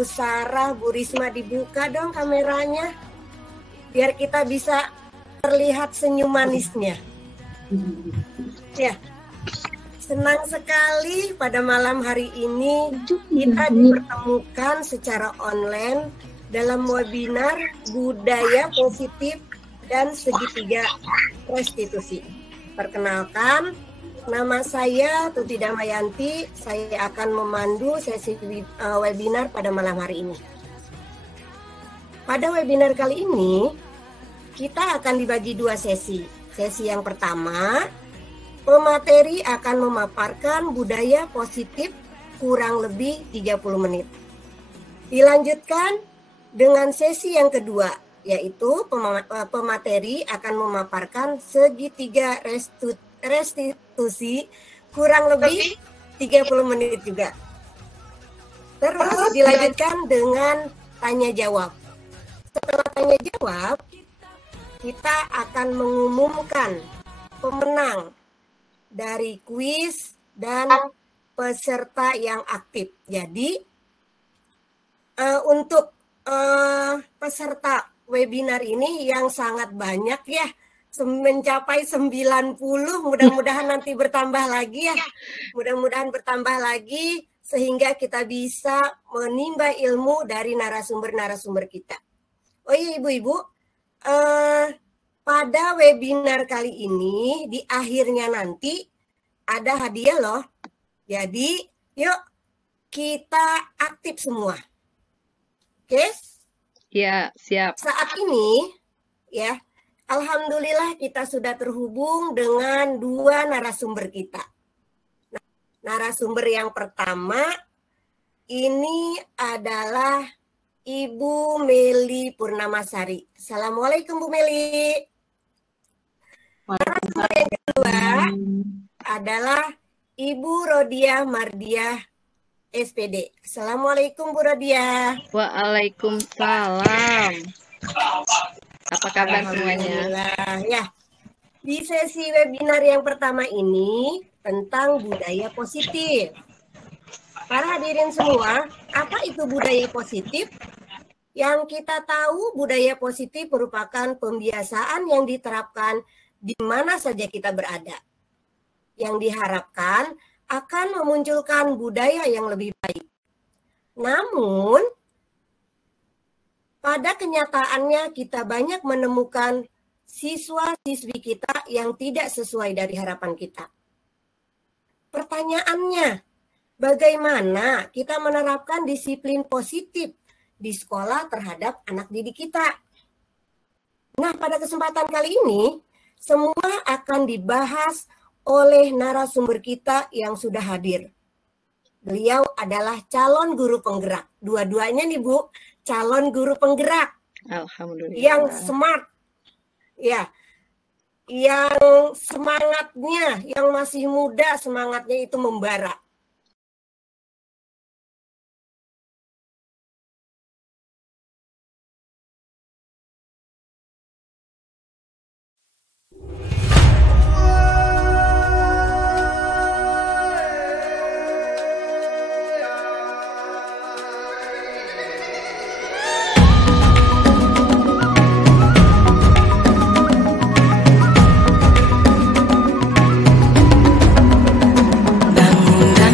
Bu Sarah, Bu Risma dibuka dong kameranya, biar kita bisa terlihat senyum manisnya. Ya, senang sekali pada malam hari ini kita dipertemukan secara online dalam webinar Budaya Positif dan Segitiga Restitusi. Perkenalkan, nama saya Tuti Damayanti. Saya akan memandu sesi webinar pada malam hari ini. Pada webinar kali ini, kita akan dibagi dua sesi. Sesi yang pertama, pemateri akan memaparkan budaya positif kurang lebih 30 menit. Dilanjutkan dengan sesi yang kedua, yaitu pemateri akan memaparkan segitiga restitusi kurang lebih 30 menit juga. Terus dilanjutkan dengan tanya jawab. Setelah tanya jawab, kita akan mengumumkan pemenang dari kuis dan peserta yang aktif. Jadi untuk peserta webinar ini yang sangat banyak ya, mencapai 90, mudah-mudahan nanti bertambah lagi ya. Mudah-mudahan bertambah lagi sehingga kita bisa menimba ilmu dari narasumber-narasumber kita. Oh iya ibu-ibu, pada webinar kali ini di akhirnya nanti ada hadiah loh. Jadi yuk kita aktif semua. Oke? Ya, siap. Saat ini ya, alhamdulillah kita sudah terhubung dengan dua narasumber kita. Nah, narasumber yang pertama ini adalah Ibu Meli Purnamasari. Assalamualaikum Bu Meli. Narasumber yang kedua adalah Ibu Rodiah Mardiah SPD. Assalamualaikum Bu Rodiah. Waalaikumsalam. Apa kabar semuanya? Ya, di sesi webinar yang pertama ini tentang budaya positif. Para hadirin semua, apa itu budaya positif? Yang kita tahu budaya positif merupakan pembiasaan yang diterapkan di mana saja kita berada. Yang diharapkan akan memunculkan budaya yang lebih baik. Namun, pada kenyataannya kita banyak menemukan siswa-siswi kita yang tidak sesuai dari harapan kita. Pertanyaannya, bagaimana kita menerapkan disiplin positif di sekolah terhadap anak didik kita? Nah, pada kesempatan kali ini, semua akan dibahas oleh narasumber kita yang sudah hadir. Beliau adalah calon guru penggerak. Dua-duanya nih Bu, calon guru penggerak. Alhamdulillah. Yang smart. Ya. Yang semangatnya, yang masih muda, semangatnya itu membara. Bangun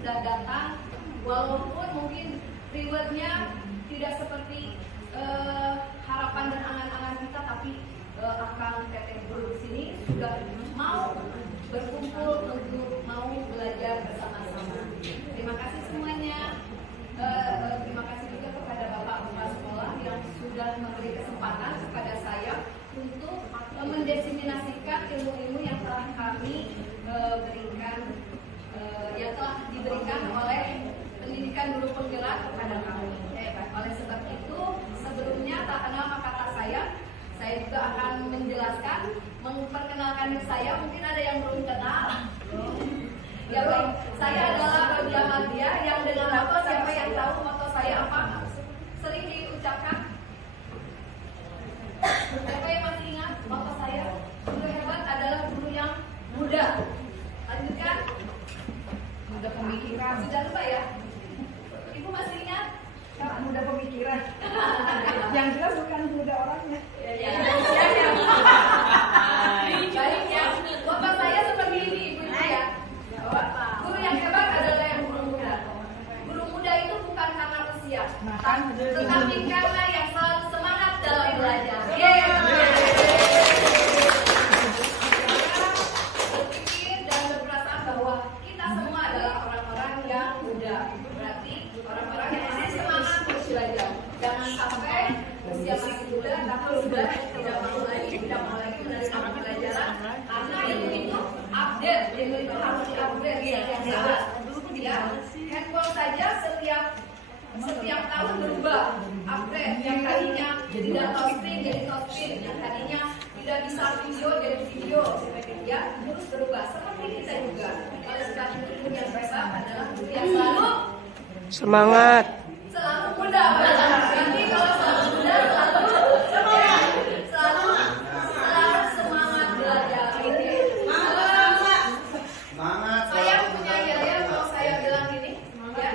sudah datang, walaupun mungkin rewardnya tidak seperti harapan dan angan-angan kita, tapi Akang Teteh Guru di sini sudah mau berkumpul untuk mau belajar bersama-sama. Terima kasih semuanya. Terima kasih juga kepada Bapak-Bapak sekolah yang sudah memberi kesempatan kepada saya untuk mendesiminasikan ilmu-ilmu yang telah kami berikan, yang telah diberikan oleh pendidikan guru penggerak kepada kami. Oleh sebab itu, sebelumnya tak kenal maka tak sayang, saya juga akan menjelaskan, memperkenalkan diri saya. Mungkin ada yang belum kenal. Ya baik, saya adalah Rodia Madia yang dengan moto, siapa yang tahu moto saya apa? Sering diucapkan. Siapa yang masih ingat moto saya? Guru hebat adalah guru yang muda. Lanjutkan. Muda pemikiran. Sudah lupa ya? Ibu masih ingat? Muda pemikiran. Yang jelas bukan muda orangnya. Ya. Baik ya. Bapak saya seperti ini, Ibu ya. Guru yang hebat adalah yang guru muda. Guru muda itu bukan karena usia, tetapi karena yang selalu semangat dalam belajar. Berpikir dan berperasaan bahwa kita semua adalah orang-orang yang muda. Berarti orang-orang yang masih semangat terus belajar. Jangan sampai usia masih muda tapi sudah tidak mau lagi menerima pembelajaran, karena ilmu itu update, ilmu itu harus diupgrade ya. Handphone saja setiap tahun berubah, upgrade. Yang tadinya tidak touchscreen jadi touchscreen, yang tadinya tidak bisa video jadi video, ya terus berubah. Seperti kita juga. Oleh sebab itu guru yang hebat adalah guru yang selalu Semangat. selalu muda. Nanti kalau selalu muda selalu semangat belajar. Saya punya yaya kalau saya bilang gini, ya.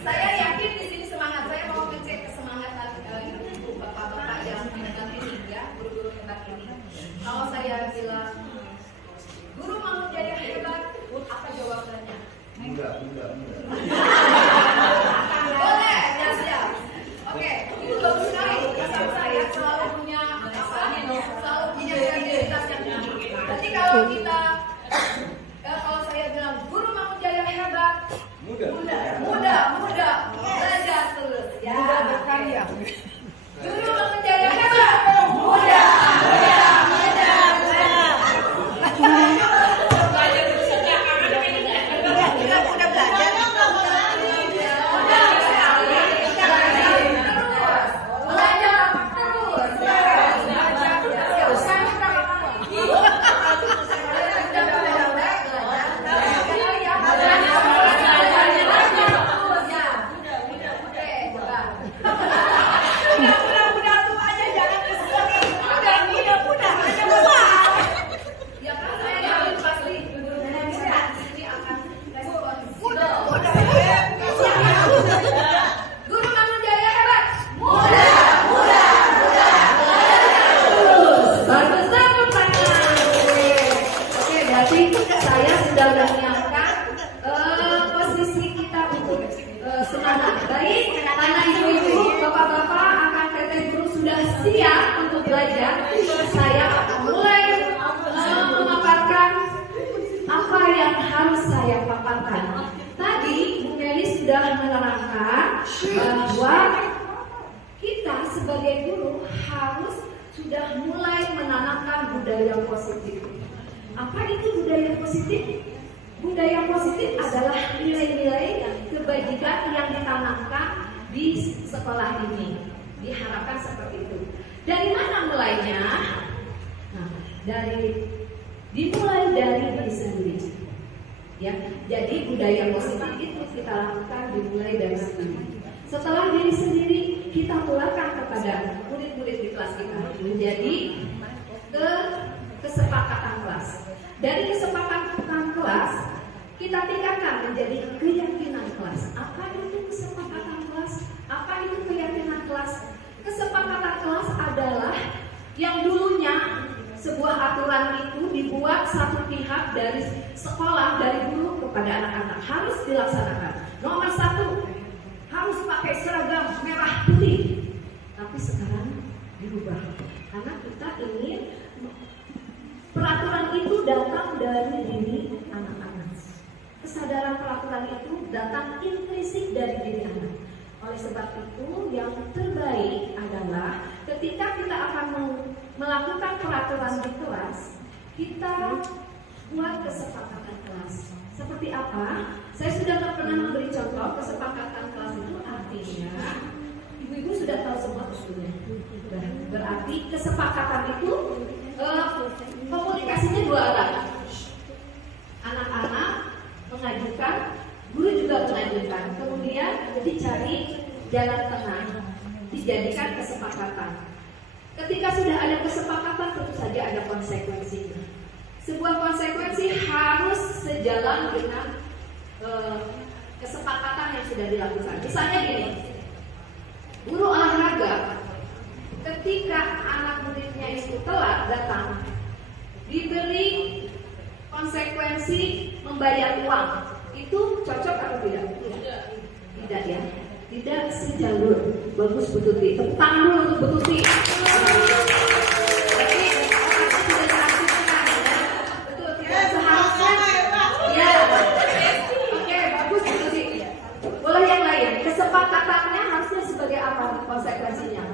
Saya yakin di sini semangat. Saya mau ngecek kesemangatan ibu bapak-bapak yang hebat ini, ya, guru-guru hebat ini. Kalau saya bilang, guru mau jadi hebat, apa jawabannya? Muda. Boleh, ya siap. Oke, itu bagus sekali. Saya selalu punya kreativitas yang tinggi. Nanti kalau kita, kalau saya bilang guru mau jadi hebat, muda, belajar terus. Ya. Muda berkarya. Guru mau jadi hebat, muda. Bahwa kita sebagai guru harus sudah mulai menanamkan budaya positif. Apa itu budaya positif? Budaya positif adalah nilai-nilai kebajikan yang ditanamkan di sekolah ini. Diharapkan seperti itu. Dari mana mulainya? Nah, dimulai dari diri sendiri. Ya, jadi budaya positif itu kita lakukan dimulai dari sendiri. Setelah diri sendiri, kita tularkan kepada murid-murid di kelas kita menjadi kesepakatan kelas. Dari kesepakatan kelas, kita tingkatkan menjadi keyakinan kelas. Apa itu kesepakatan kelas? Apa itu keyakinan kelas? Kesepakatan kelas adalah yang dulunya sebuah aturan itu dibuat satu pihak dari sekolah, dari guru kepada anak-anak, harus dilaksanakan. Nomor 1, harus pakai seragam merah putih. Tapi sekarang dirubah karena kita ingin peraturan itu datang dari diri anak-anak. Kesadaran peraturan itu datang intrinsik dari diri anak. Oleh sebab itu, yang terbaik adalah ketika kita akan melakukan peraturan di kelas, kita buat kesepakatan kelas. Seperti apa? Saya sudah pernah memberi contoh kesepakatan kelas itu artinya ibu-ibu sudah tahu semua usulnya. Berarti kesepakatan itu komunikasinya 2 arah. Anak-anak mengajukan, guru juga mengajukan. Kemudian dicari jalan tengah, dijadikan kesepakatan. Ketika sudah ada kesepakatan, tentu saja ada konsekuensinya. Sebuah konsekuensi harus sejalan dengan kesepakatan yang sudah dilakukan. Misalnya gini, guru olahraga ketika anak muridnya itu telat datang, diberi konsekuensi membayar uang, itu cocok atau tidak? Tidak ya, tidak sejalur. Bagus Bu Tuti, tepuk tangan dulu untuk Bu Tuti. Jadi orangnya sudah dilakukan ya, betul, tidak seharusnya. Ya, oke, bagus Bu Tuti. Boleh yang lain, kesepakatannya harusnya sebagai apa konsekuensinya?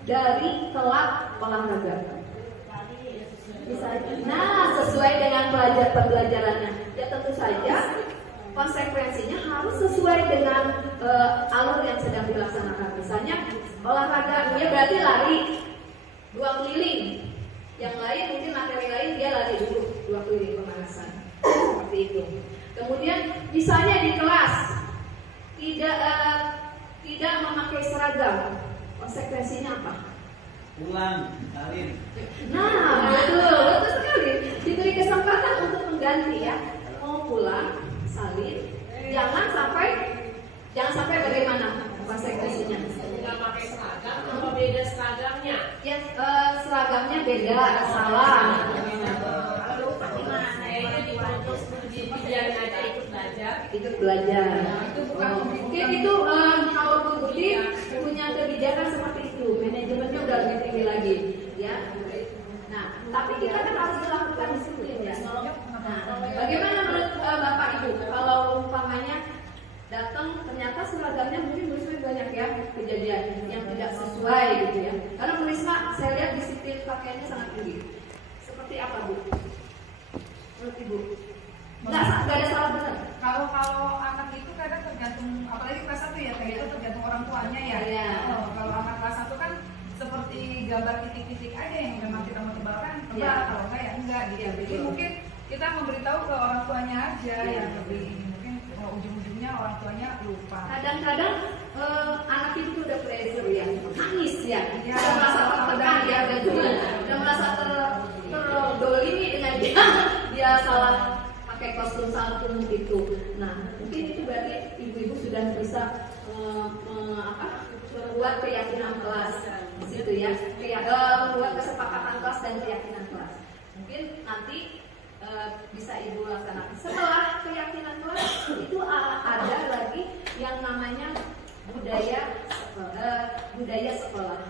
Dari telat olahraga. Nah, sesuai dengan pembelajarannya. Ya tentu saja konsekuensinya harus sesuai dengan alur yang sedang dilaksanakan. Misalnya olahraga, dia berarti lari 2 keliling. Yang lain mungkin materi lain dia lari dulu 2 keliling pemanasan. Seperti itu. Kemudian misalnya di kelas tidak memakai seragam. Konsekuensinya apa? Pulang, salin. Nah, betul sekali. Diberi kesempatan untuk mengganti ya. Mau pulang, salin. Jangan sampai bagaimana konsekuensinya? Nggak pakai seragam, apa beda seragamnya? Ya, seragamnya beda, salah. Lalu gimana? Kayaknya diputus dibiarin aja ikut belajar. Ikut belajar. Itu bukan Mungkin itu kalau Bu Budi punya kebijakan seperti itu, manajemennya udah lebih tinggi lagi, ya. Nah, tapi kita kan harus melakukan disiplin ya. Nah, bagaimana menurut Bapak Ibu kalau umpamanya datang ternyata seragamnya mungkin Bu Risma banyak ya kejadian yang tidak sesuai gitu ya. Karena Bu Risma saya lihat disiplin pakaiannya sangat tinggi. Seperti apa Bu? Menurut Ibu? Nggak ada salah benar. Kalau anak itu kadang tergantung, apalagi kelas 1 ya, kayak itu tergantung orang tuanya ya. Iya. Kalau anak kelas 1 kan seperti gambar titik-titik aja yang memang kita mau tebalkan, tebal. Iya. Kalau enggak ya enggak gitu. Iya, Jadi betul. mungkin kita memberitahu ke orang tuanya aja Iya. yang lebih mungkin ujung-ujungnya orang tuanya lupa. Kadang-kadang anak itu udah pressure ya, nangis ya, Iya. udah merasa tertekan ya, udah merasa terdolimi dengan dia salah pakai kostum santun gitu. Nah, mungkin itu berarti ibu-ibu sudah bisa membuat keyakinan kelas di situ ya, membuat kesepakatan kelas dan keyakinan kelas. Mungkin nanti bisa ibu laksanakan. Setelah keyakinan kelas itu ada lagi yang namanya budaya sekolah.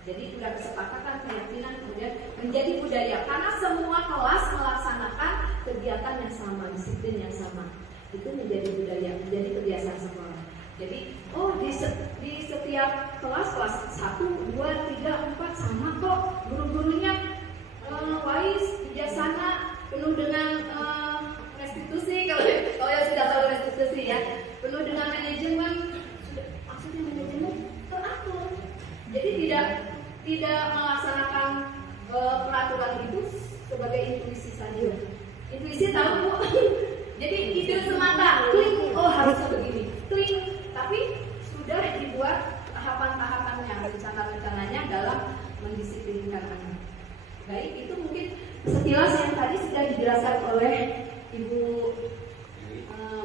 Jadi sudah kesepakatan, keyakinan, kemudian menjadi budaya. Karena semua kelas melaksanakan kegiatan yang sama, disiplin yang sama. Itu menjadi budaya, menjadi kebiasaan sekolah. Jadi, di setiap kelas 1, 2, 3, 4 sama kok. Guru-gurunya wise, bijaksana, penuh dengan restitusi. Kalau yang sudah tahu restitusi ya, penuh dengan manajemen. Maksudnya manajemen teratur. Jadi tidak melaksanakan peraturan itu sebagai intuisi saja. Intuisi tahu Bu. Jadi itu semata, klik, harusnya begini, klik. Tapi sudah dibuat tahapan-tahapannya, rencana-rencananya dalam mendisiplinkan anak. Baik, itu mungkin sekilas yang tadi sudah dijelaskan oleh Ibu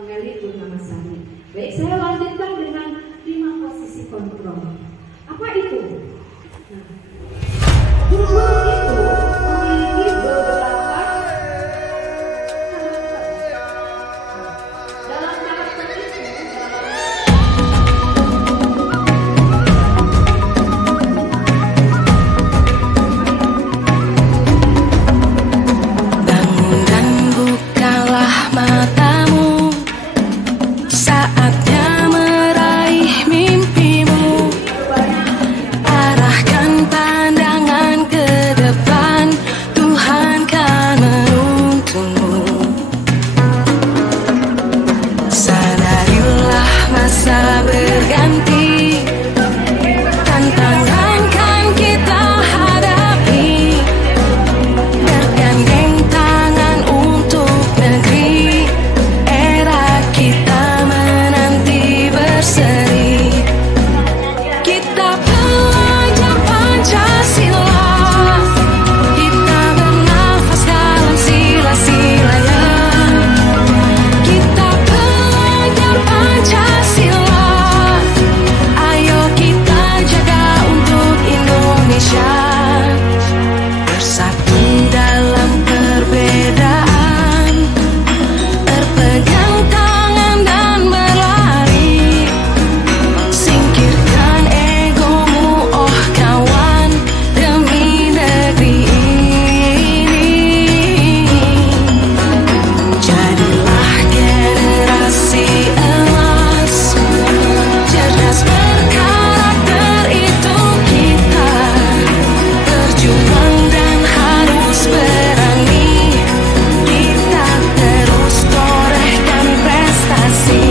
Meli Purnamasari. Baik, saya lanjutkan dengan 5 posisi kontrol. Apa itu? Nah, guru-guru itu memiliki berganti, tantangan kan kita hadapi, bergandeng tangan untuk negeri, era kita menanti berseri. Kita belajar Pancasila, kita bernafas dalam sila-silanya. Kita belajar Pancasila, ayo kita jaga untuk Indonesia. Bersatu dalam perbedaan, berpegang tangan dan berlari. Singkirkan egomu, oh kawan, demi negeri ini. Jadilah generasi emas, cerdas berkarakter itu kita. Berjuang dan harus berani, kita terus torehkan prestasi.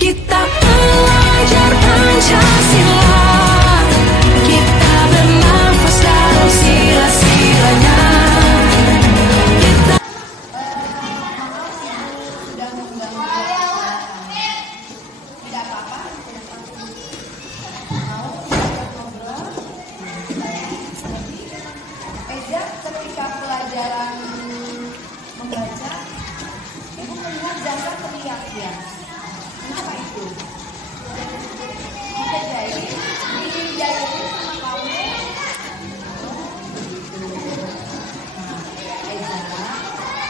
Kita belajar Pancasila, kita bernafas dalam sila-silanya. Kita Sudah mengganggu tidak apa-apa. Mau ngobrol. Eza ketika pelajaran membaca, ibu melihat Zahra teriak ya. Kenapa itu? Dijahit sama kamu. Eza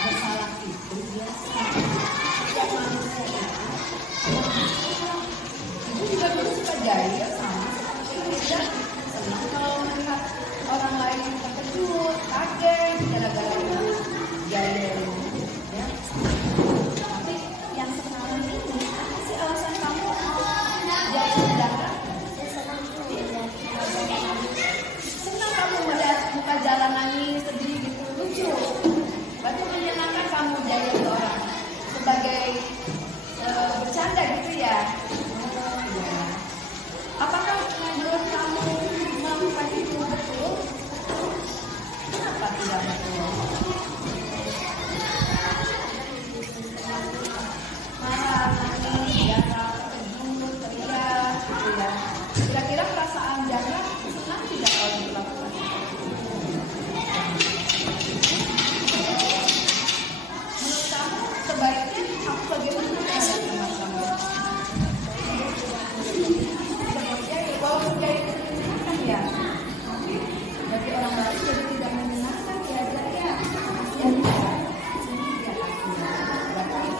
bersalah itu biasa. Setiap manusia itu. Ibu juga dulu suka jahil sama seperti Eza. Senang kalau melihat orang lain yang terkejut, kaget gara-gara ibu jahil. Ya. Tapi yang sekarang ini apa sih alasan kamu jahil Zahra? Senang kamu melihat muka jalan nangis sedih gitu, lucu. Berarti menyenangkan kamu jahil orang sebagai bercanda gitu ya. Ya. Apakah menurut kamu melakukan itu betul? Kenapa tidak betul? Marah, nangis, Zahra terkejut, teriak, gitu ya. Kira-kira perasaan Zahra senang tidak kalau dilakukan? Menurut kamu sebaiknya aku bagaimana terhadap teman kamu? Walaupun dia itu menyenangkan ya, bagi orang lain jadi tidak menyenangkan ya, ya. Kasihan ya. Berarti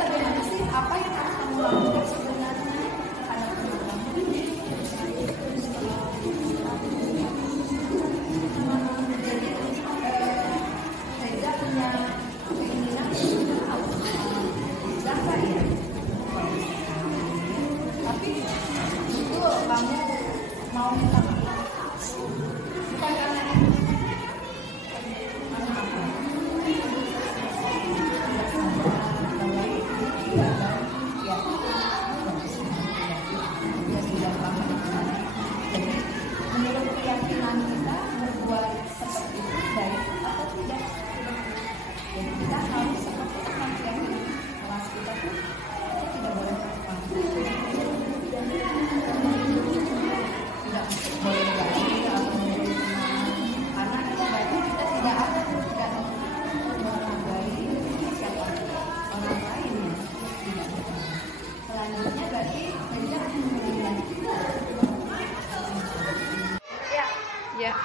bagaimana sih apa yang harus kamu lakukan sebenarnya terhadap teman kamu? Jadi Reza punya keinginan untuk Zahra ya. Tapi itu kamu mau minta maaf, bukan karena itu. Karena apa? Jadi menurut keyakinan kita berbuat seperti itu baik atau tidak. Jadi kita harus seperti teman yang kelas kita tuh tidak boleh melakukan. Tidak boleh baik atau menjadi teman, karena kita baik kita tidak ada tidak menghargai siapa orang lain ya. Selanjutnya berarti Reza akan menjadi Ya.